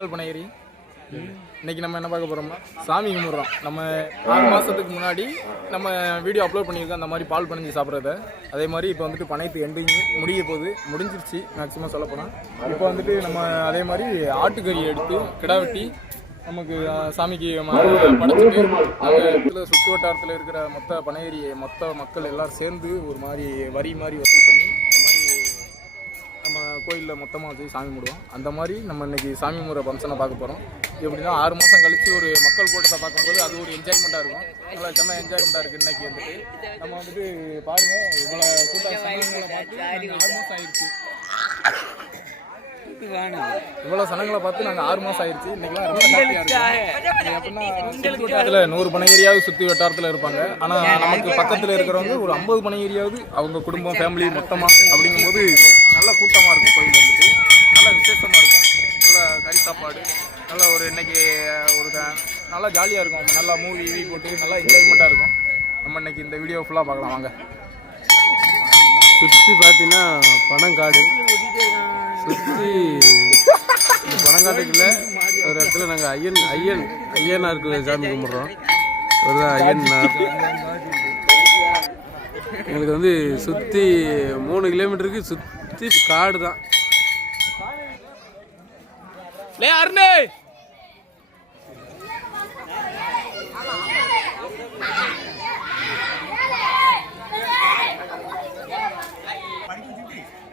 மக்கள் இன்னைக்கு நம்ம என்ன பார்க்க போறோம்னா சாமி கும்பிட்றோம். நம்ம ஆறு மாசத்துக்கு முன்னாடி நம்ம வீடியோ அப்லோட் பண்ணியிருக்கோம். அந்த மாதிரி பால் பணிஞ்சு சாப்பிட்றத. அதே மாதிரி இப்போ வந்துட்டு பனையத்து எண்டிங் முடிய போகுது. முடிஞ்சிருச்சு மேக்ஸிமம் சொல்லப்போனால் இப்போ வந்துட்டு நம்ம அதே மாதிரி ஆட்டுக்கறி எடுத்து கிடா வெட்டி நமக்கு சாமிக்கு படைச்சிட்டு அந்த இடத்துல சுற்று வட்டாரத்தில் இருக்கிற மொத்த பனையரி மொத்த மக்கள் எல்லோரும் சேர்ந்து ஒரு மாதிரி வரி மாதிரி வசூல் பண்ணி நம்ம கோயிலில் மொத்தமாக வச்சு சாமி கும்பிடுவோம் அந்த மாதிரி நம்ம இன்னைக்கு சாமி முறை ஃபங்க்ஷனை பார்க்க போகிறோம் எப்படின்னா ஆறு மாதம் கழித்து ஒரு மக்கள் கூட்டத்தை பார்க்கும்போது அது ஒரு என்ஜாய்மெண்ட்டாக இருக்கும். நல்லா செம்ம என்ஜாய்மெண்ட்டாக இருக்குது இன்னைக்கு வந்துட்டு. நம்ம வந்துட்டு பாருங்கள் இவ்வளோ கூட்டம் ஆறு மாதம் ஆயிடுச்சு. இவ்வளோ சனங்களை பார்த்து நாங்கள் ஆறு மாதம் ஆயிடுச்சு இன்னைக்கெல்லாம் ரொம்ப ஹாப்பியாக வட்டாரத்தில் நூறு பனை ஏரியாவது சுற்றி வட்டாரத்தில் இருப்பாங்க. ஆனால் நமக்கு பக்கத்தில் இருக்கிறவங்க ஒரு ஐம்பது பனை ஏரியாவது அவங்க குடும்பம் ஃபேமிலி மொத்தமாக அப்படிங்கும்போது நல்ல கூட்டமாக இருக்கும் கோயில் வந்துட்டு. நல்ல விசேஷமாக இருக்கும். நல்ல கறி சாப்பாடு நல்ல ஒரு இன்னைக்கு ஒரு க- நல்லா ஜாலியாக இருக்கும். நல்லா மூவி ஈவி போட்டு நல்லா என்ஜாய்மெண்ட்டாக இருக்கும். நம்ம இன்னைக்கு இந்த வீடியோ ஃபுல்லாக பார்க்கலாம். வாங்க. சுற்றி பார்த்தீங்கன்னா பனங்காடு. சுற்றி பனங்காட்டுக்குள்ள ஒரு இடத்துல நாங்கள் ஐயன் ஐயன் ஐயனாருக்கு சாமி கும்பிட்றோம். ஒரு ஐயன்னார் எங்களுக்கு வந்து சுற்றி மூணு கிலோமீட்டருக்கு சுற்றி காடு தான்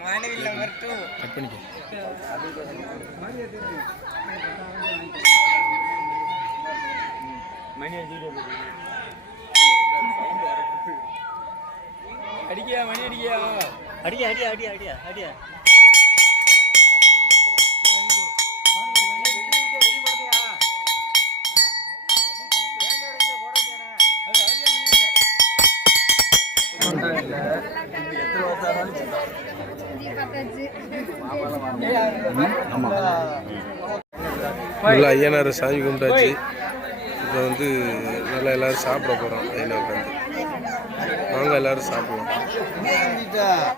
லே அருணே கட் பண்ணிக்க. அடிக்கியா மணி அடிக்கியா? அடியா அடியா அடியா அடியா அடியா. நல்லா ஐயனார் சாமி கும்பிட்டாச்சு. இப்போ வந்து நல்லா எல்லாரும் சாப்பிட போகிறோம் அதில் உட்காந்து வாங்க எல்லாரும் சாப்பிடுவோம்.